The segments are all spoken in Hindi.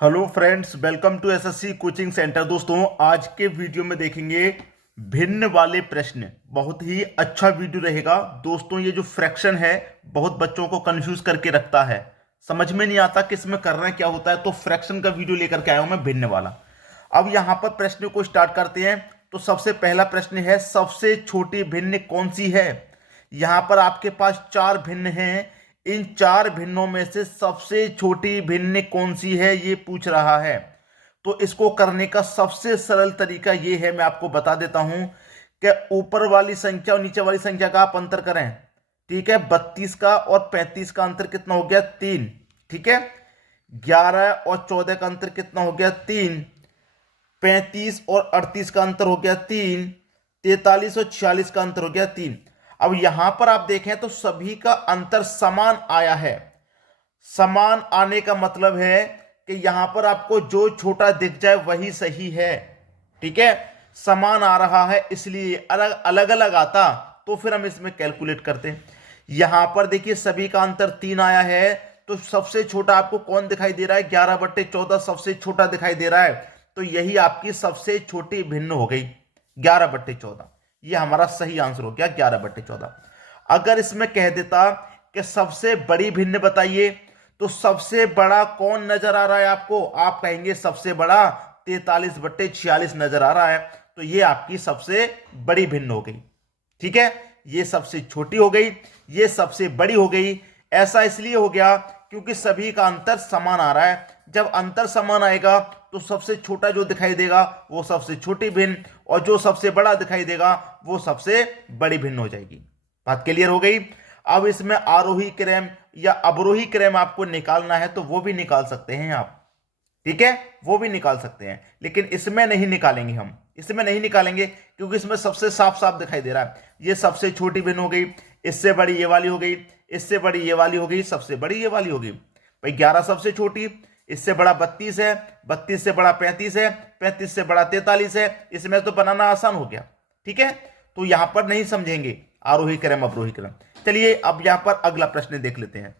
Hello friends, welcome to SSC coaching centre. दोस्तों, आज के वीडियो में देखेंगे भिन्न वाले प्रश्न। बहुत ही अच्छा वीडियो रहेगा। दोस्तों, ये जो फ्रैक्शन है बहुत बच्चों को कंफ्यूज करके रखता है, समझ में नहीं आता कि इसमें करना है क्या होता है। तो फ्रैक्शन का वीडियो लेकर के आया हूं मैं, भिन्न वाला। अब यहां पर प्रश्न को स्टार्ट करते हैं। तो सबसे पहला प्रश्न है, सबसे छोटी भिन्न कौन सी है। यहां पर आपके पास चार भिन्न हैं। इन चार भिन्नों में से सबसे छोटी भिन्न कौन सी है, ये पूछ रहा है। तो इसको करने का सबसे सरल तरीका ये है, मैं आपको बता देता हूं कि ऊपर वाली संख्या और नीचे वाली संख्या का आप अंतर करें। ठीक है, 32 का और 35 का अंतर कितना हो गया? 3। ठीक है, 11 और 14 का अंतर कितना हो गया? 3। 35 और 38 का अंतर हो गया 3। 43 और 46 का अंतर हो गया 3। अब यहां पर आप देखें तो सभी का अंतर समान आया है। समान आने का मतलब है कि यहां पर आपको जो छोटा दिख जाए वही सही है। ठीक है, समान आ रहा है, इसलिए अलग अलग अलग आता तो फिर हम इसमें कैलकुलेट करते। यहां पर देखिए सभी का अंतर 3 आया है, तो सबसे छोटा आपको कौन दिखाई दे रहा है? 11/14 सबसे छोटा दिखाई दे रहा है। तो यही आपकी सबसे छोटी भिन्न हो गई, 11/14। ये हमारा सही आंसर हो गया, 11/14। अगर इसमें कह देता कि सबसे बड़ी भिन्न बताइए, तो सबसे बड़ा कौन नजर आ रहा है आपको? आप कहेंगे सबसे बड़ा 43/46 नजर आ रहा है। तो ये आपकी सबसे बड़ी भिन्न हो गई। ठीक है, ये सबसे छोटी हो गई, ये सबसे बड़ी हो गई। ऐसा इसलिए हो गया क्योंकि सभी का अंतर समान आ रहा है। जब अंतर समान आएगा तो सबसे छोटा जो दिखाई देगा वो सबसे छोटी भिन्न, और जो सबसे बड़ा दिखाई देगा वो सबसे बड़ी भिन्न हो जाएगी। बात क्लियर हो गई। अब इसमें आरोही क्रम या अवरोही क्रम आपको निकालना है तो वो भी निकाल सकते हैं आप। ठीक है, वो भी निकाल सकते हैं, लेकिन इसमें नहीं निकालेंगे हम। इसमें नहीं निकालेंगे क्योंकि इसमें सबसे साफ साफ दिखाई दे रहा है। ये सबसे छोटी भिन्न हो गई, इससे बड़ी ये वाली हो गई, इससे बड़ी ये वाली हो गई, सबसे बड़ी ये वाली हो गई। भाई 11 सबसे छोटी, इससे बड़ा 32 है, 32 से बड़ा 35 है, 35 से बड़ा 43 है। इसमें तो बनाना आसान हो गया। ठीक है, तो यहां पर नहीं समझेंगे आरोही क्रम अवरोही क्रम। चलिए अब यहां पर अगला प्रश्न देख लेते हैं।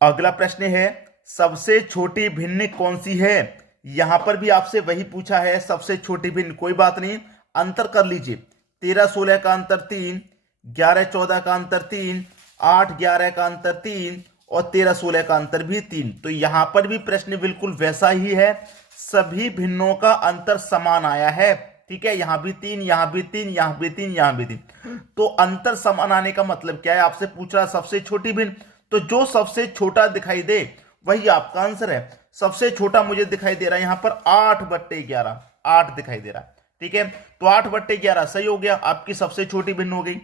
अगला प्रश्न है, सबसे छोटी भिन्न कौन सी है। यहां पर भी आपसे वही पूछा है, सबसे छोटी भिन्न। कोई बात नहीं, अंतर कर लीजिए। 13-16 का अंतर 3, 11-14 का अंतर 3, 8-11 का अंतर 3 और 13-16 का अंतर भी 3। तो यहां पर भी प्रश्न बिल्कुल वैसा ही है, सभी भिन्नों का अंतर समान आया है। ठीक है, यहां भी 3, यहां भी 3, यहां भी 3, यहां भी 3। तो अंतर समान आने का मतलब क्या है? आपसे पूछ रहा सबसे छोटी भिन्न, तो जो सबसे छोटा दिखाई दे वही आपका आंसर है। सबसे छोटा मुझे दिखाई दे रहा है यहां पर 8/11, 8 दिखाई दे रहा है। ठीक है, तो 8/11 सही हो गया, आपकी सबसे छोटी भिन्न हो गई।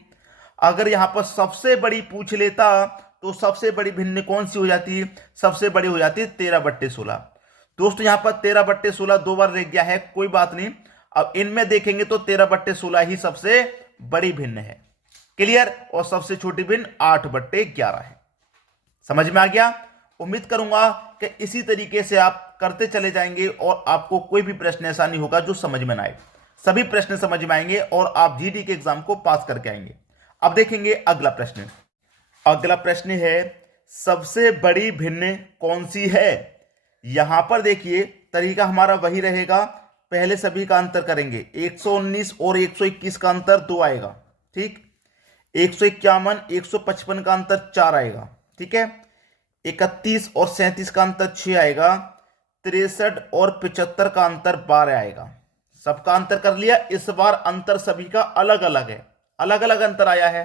अगर यहां पर सबसे बड़ी पूछ लेता तो सबसे बड़ी भिन्न कौन सी हो जाती है? सबसे बड़ी हो जाती है 13/16। दोस्तों, यहां पर 13/16 दो बार रह गया है, कोई बात नहीं। अब इनमें देखेंगे तो 13/16 ही सबसे बड़ी भिन्न है। क्लियर? और सबसे छोटी भिन्न 8/11 है। समझ में आ गया? उम्मीद करूंगा कि इसी तरीके से आप करते चले जाएंगे और आपको कोई भी प्रश्न ऐसा नहीं होगा जो समझ में ना आए। सभी प्रश्न समझ में आएंगे और आप जीडी के एग्जाम को पास करके आएंगे। अब देखेंगे अगला प्रश्न। अगला प्रश्न है, सबसे बड़ी भिन्न कौन सी है। यहां पर देखिए तरीका हमारा वही रहेगा, पहले सभी का अंतर करेंगे। 119 और 121 का अंतर 2 आएगा। ठीक, 151 155 का अंतर 4 आएगा। ठीक है, 31 और 37 का अंतर 6 आएगा। 63 और 75 का अंतर 12 आएगा। सबका अंतर कर लिया। इस बार अंतर सभी का अलग अलग है, अलग अलग अंतर आया है।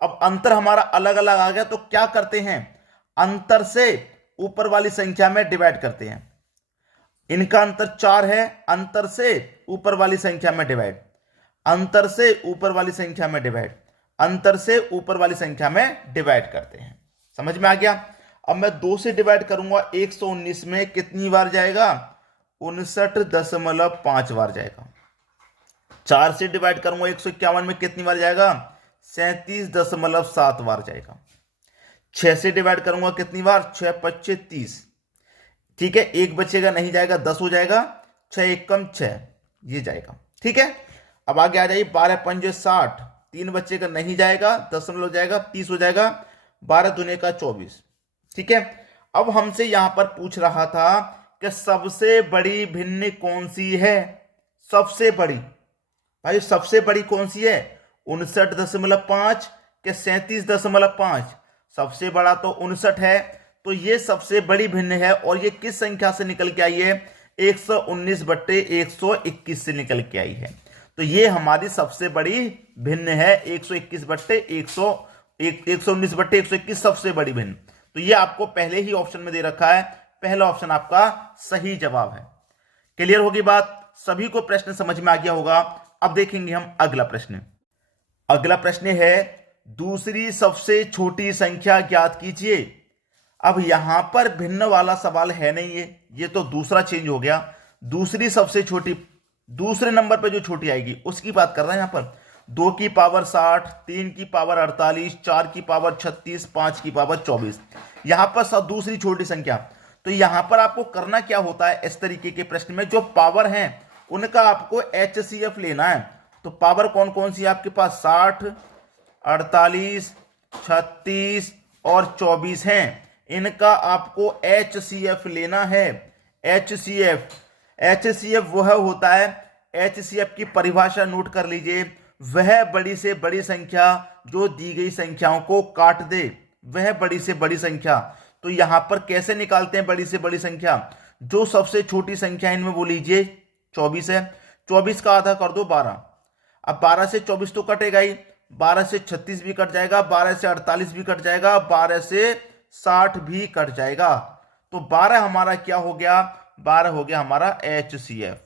अब अंतर हमारा अलग अलग आ गया तो क्या करते हैं? अंतर से ऊपर वाली संख्या में डिवाइड करते हैं। इनका अंतर 4 है, अंतर से ऊपर वाली संख्या में डिवाइड, अंतर से ऊपर वाली संख्या में डिवाइड, अंतर से ऊपर वाली संख्या में डिवाइड करते हैं। समझ में आ गया? अब मैं 2 से डिवाइड करूंगा, 119 में कितनी बार जाएगा? 59.5 बार जाएगा। 4 से डिवाइड करूंगा 151 में कितनी बार जाएगा? 37.7 बार जाएगा। 6 से डिवाइड करूंगा कितनी बार? 6×5 = 30। ठीक है, एक बचेगा, नहीं जाएगा, 10 हो जाएगा। 6 × 1 = 6, ये जाएगा। ठीक है, अब आगे आ जाइए। 12×5 = 60, 3 बचेगा, नहीं जाएगा, 10 जाएगा, 30 हो जाएगा। 12×2 = 24। ठीक है, अब हमसे यहां पर पूछ रहा था कि सबसे बड़ी भिन्न कौन सी है। सबसे बड़ी, भाई सबसे बड़ी कौन सी है? 59.5 के 37.5। सबसे बड़ा तो 59 है, तो ये सबसे बड़ी भिन्न है। और ये किस संख्या से निकल के आई है? 119/121 से निकल के आई है। तो ये हमारी सबसे बड़ी भिन्न है, 119/121 सबसे बड़ी भिन्न। तो ये आपको पहले ही ऑप्शन में दे रखा है, पहला ऑप्शन आपका सही जवाब है। क्लियर होगी बात? सभी को प्रश्न समझ में आ गया होगा। अब देखेंगे हम अगला प्रश्न। अगला प्रश्न है, दूसरी सबसे छोटी संख्या ज्ञात कीजिए। अब यहां पर भिन्न वाला सवाल है नहीं, ये तो दूसरा चेंज हो गया। दूसरी सबसे छोटी, दूसरे नंबर पे जो छोटी आएगी उसकी बात कर रहे हैं। यहां पर 2 की पावर 60, 3 की पावर 48, 4 की पावर 36, 5 की पावर 24, यहां पर सब दूसरी छोटी संख्या। तो यहां पर आपको करना क्या होता है, इस तरीके के प्रश्न में जो पावर है उनका आपको HCF लेना है। तो पावर कौन कौन सी है आपके पास? 60, 48, 36 और 24 हैं। इनका आपको HCF लेना है। HCF वह होता है, HCF की परिभाषा नोट कर लीजिए, वह बड़ी से बड़ी संख्या जो दी गई संख्याओं को काट दे, वह बड़ी से बड़ी संख्या। तो यहां पर कैसे निकालते हैं बड़ी से बड़ी संख्या? जो सबसे छोटी संख्या इनमें वो लीजिए 24 है, 24 का आधा कर दो 12। अब 12 से 24 तो कटेगा ही, 12 से 36 भी कट जाएगा, 12 से 48 भी कट जाएगा, 12 से 60 भी कट जाएगा। तो 12 हमारा क्या हो गया? 12 हो गया हमारा HCF।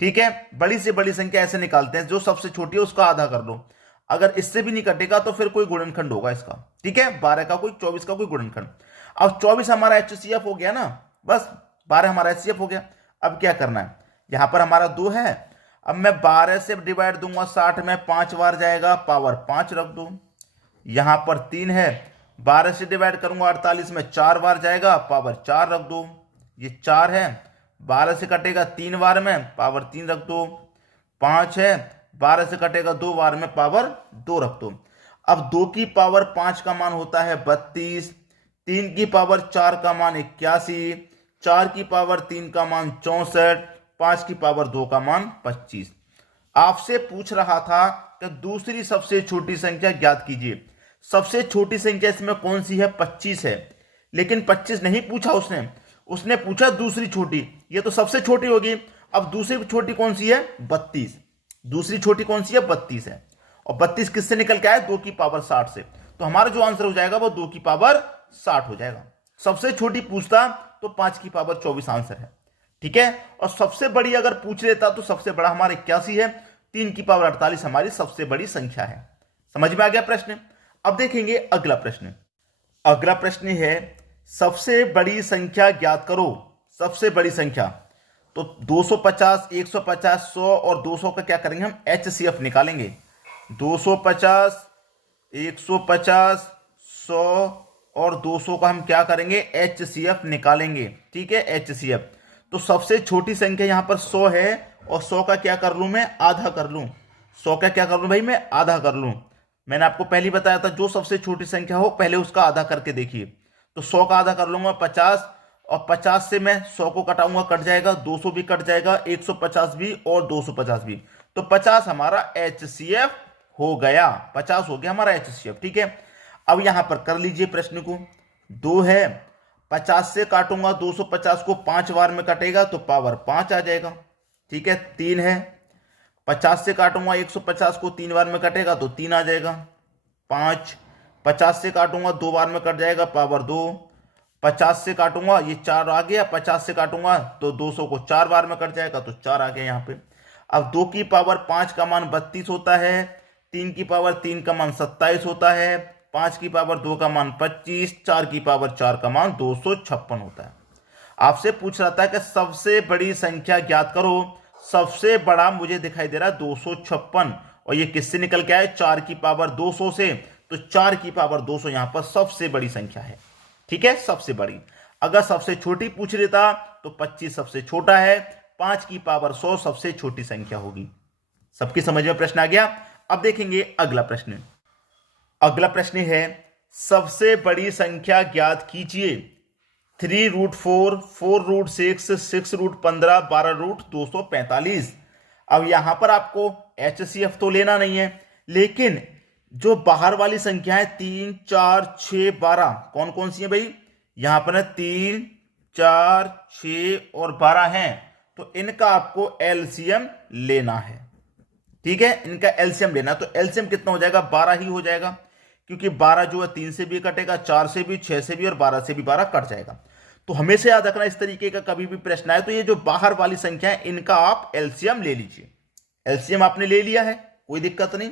ठीक है, बड़ी से बड़ी संख्या ऐसे निकालते हैं, जो सबसे छोटी है उसका आधा कर लो। अगर इससे भी नहीं कटेगा तो फिर कोई गुणनखंड होगा इसका। ठीक है, 12 का कोई 24 का कोई गुणनखंड। अब 24 हमारा HCF हो गया ना, बस 12 हमारा HCF हो गया। अब क्या करना है, यहां पर हमारा 2 है, अब मैं 12 से डिवाइड दूंगा, 60 में 5 बार जाएगा, पावर 5 रख दो। यहां पर 3 है, 12 से डिवाइड करूंगा 48 में 4 बार जाएगा, पावर 4 रख दो। ये 4 है, 12 से कटेगा 3 बार में, पावर 3 रख दो। 5 है, 12 से कटेगा 2 बार में, पावर 2 रख दो। अब 2 की पावर 5 का मान होता है 32, 3 की पावर 4 का मान 81, 4 की पावर 3 का मान 64, 5 की पावर 2 का मान 25। आपसे पूछ रहा था कि दूसरी सबसे छोटी संख्या ज्ञात कीजिए। सबसे छोटी संख्या इसमें कौन सी है? 25 है। लेकिन 25 नहीं पूछा उसने पूछा दूसरी छोटी, ये तो सबसे छोटी होगी। अब दूसरी छोटी कौन सी है? 32। दूसरी छोटी कौन सी है? 32 है। और 32 किससे निकल के आया? 2 की पावर 60 से। तो हमारा जो आंसर हो जाएगा वो 2 की पावर 60 हो जाएगा। सबसे छोटी पूछता तो 5 की पावर 24 आंसर है। ठीक है, और सबसे बड़ी अगर पूछ लेता तो सबसे बड़ा हमारा 81 है, 3 की पावर 48 हमारी सबसे बड़ी संख्या है। समझ में आ गया प्रश्न? अब देखेंगे अगला प्रश्न। अगला प्रश्न है, सबसे बड़ी संख्या ज्ञात करो। सबसे बड़ी संख्या तो 250, 150, 100 और 200 का क्या करेंगे हम? HCF निकालेंगे। 250, 150, 100 और 200 का हम क्या करेंगे? HCF निकालेंगे। ठीक है, HCF। तो सबसे छोटी संख्या यहां पर 100 है, और 100 का क्या कर लूं मैं? आधा कर लूं। 100 का क्या कर लूं भाई? मैं आधा कर लूं। मैंने आपको पहले बताया था, जो सबसे छोटी संख्या हो पहले उसका आधा करके देखिए। तो 100 का आधा कर लूंगा 50, और 50 से मैं 100 को कटाऊंगा, कट जाएगा, 200 भी कट जाएगा, 150 भी और 250 भी। तो 50 हमारा HCF हो गया। 50 हो गया हमारा HCF। ठीक है, अब यहां पर कर लीजिए प्रश्न को। 2 है, 50 से काटूंगा 250 को, 5 बार में कटेगा तो पावर 5 आ जाएगा। ठीक है, 3 है, 50 से काटूंगा 150 को, 3 बार में कटेगा तो 3 आ जाएगा। 5, 50 से काटूंगा 2 बार में कट जाएगा, पावर 2। 50 से काटूंगा, ये 4 आ गया, 50 से काटूंगा तो 200 को 4 बार में कट जाएगा तो 4 आ गया यहाँ पे। अब 2 की पावर 5 का मान 32 होता है, 3 की पावर 3 का मान 27 होता है, 5 की पावर 2 का मान 25, 4 की पावर 4 का मान 256 होता है। आपसे पूछ रहा था कि सबसे बड़ी संख्या ज्ञात करो। सबसे बड़ा मुझे दिखाई दे रहा है 256, और ये किससे निकल के आए? 4 की पावर 200 से। तो 4 की पावर 200 यहां पर सबसे बड़ी संख्या है। ठीक है, सबसे बड़ी। अगर सबसे छोटी पूछ लेता तो 25 सबसे छोटा है, 5 की पावर 100 सबसे छोटी संख्या होगी। सबकी समझ में प्रश्न आ गया? अब देखेंगे अगला प्रश्न। अगला प्रश्न है, सबसे बड़ी संख्या ज्ञात कीजिए। 3√4, 4√6, 6√15, 12√245। अब यहां पर आपको HCF तो लेना नहीं है, लेकिन जो बाहर वाली संख्या है 3, 4, 6, 12 कौन कौन सी है भाई? यहां पर 3, 4, 6 और 12 हैं, तो इनका आपको एलसीएम लेना है। ठीक है, इनका एलसीएम लेना, तो एलसीएम कितना हो जाएगा? 12 ही हो जाएगा, क्योंकि 12 जो है 3 से भी कटेगा, 4 से भी, 6 से भी और 12 से भी 12 कट जाएगा। तो हमेशा याद रखना, इस तरीके का कभी भी प्रश्न आए तो ये जो बाहर वाली संख्या है इनका आप एलसीएम ले लीजिए। एलसीएम आपने ले लिया है, कोई दिक्कत नहीं।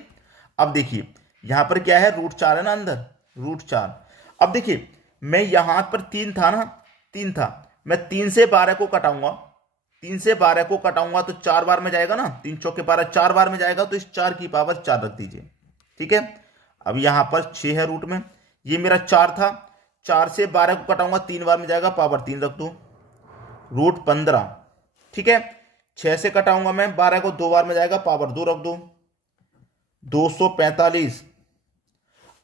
अब देखिए यहां पर क्या है, √4 है ना अंदर, √4। अब देखिए मैं यहां पर 3 था ना, 3 था, मैं 3 से 12 को कटाऊंगा, 3 से 12 को कटाऊंगा तो 4 बार में जाएगा ना, 3 चौके 12, 4 बार में जाएगा, तो इस 4 की पावर 4 रख दीजिए। ठीक है, अब यहां पर 6 है रूट में, ये मेरा 4 था, 4 से 12 को कटाऊंगा, 3 बार में जाएगा, पावर 3 रख दो, √15। ठीक है, 6 से कटाऊंगा मैं 12 को, 2 बार में जाएगा, पावर 2 रख दो, 245।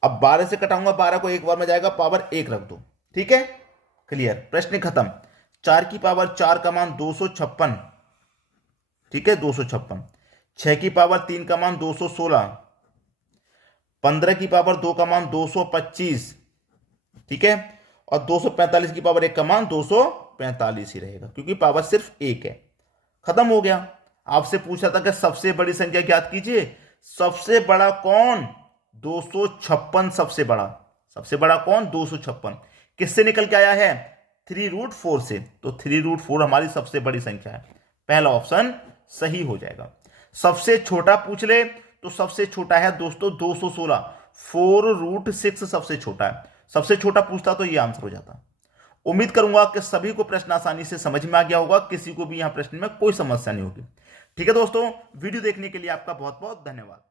अब 12 से कटाऊंगा 12 को, 1 बार में जाएगा, पावर 1 रख दो। ठीक है, क्लियर, प्रश्न खत्म। 4 की पावर 4 का मान 256। ठीक है, 256। 6 की पावर 3 का मान 216। 15 की पावर 2 का मान 225। ठीक है, और 245 की पावर 1 का मान 245 ही रहेगा, क्योंकि पावर सिर्फ 1 है। खत्म हो गया। आपसे पूछा था कि सबसे बड़ी संख्या ज्ञात कीजिए, सबसे बड़ा कौन? 256 सबसे बड़ा। सबसे बड़ा कौन? 256। किससे निकल के आया है? 3√4 से। तो 3√4 हमारी सबसे बड़ी संख्या है, पहला ऑप्शन सही हो जाएगा। सबसे छोटा पूछ ले तो सबसे छोटा है दोस्तों 216, 4√6 सबसे छोटा है। सबसे छोटा पूछता तो ये आंसर हो जाता। उम्मीद करूंगा कि सभी को प्रश्न आसानी से समझ में आ गया होगा, किसी को भी यहां प्रश्न में कोई समस्या नहीं होगी। ठीक है दोस्तों, वीडियो देखने के लिए आपका बहुत बहुत धन्यवाद।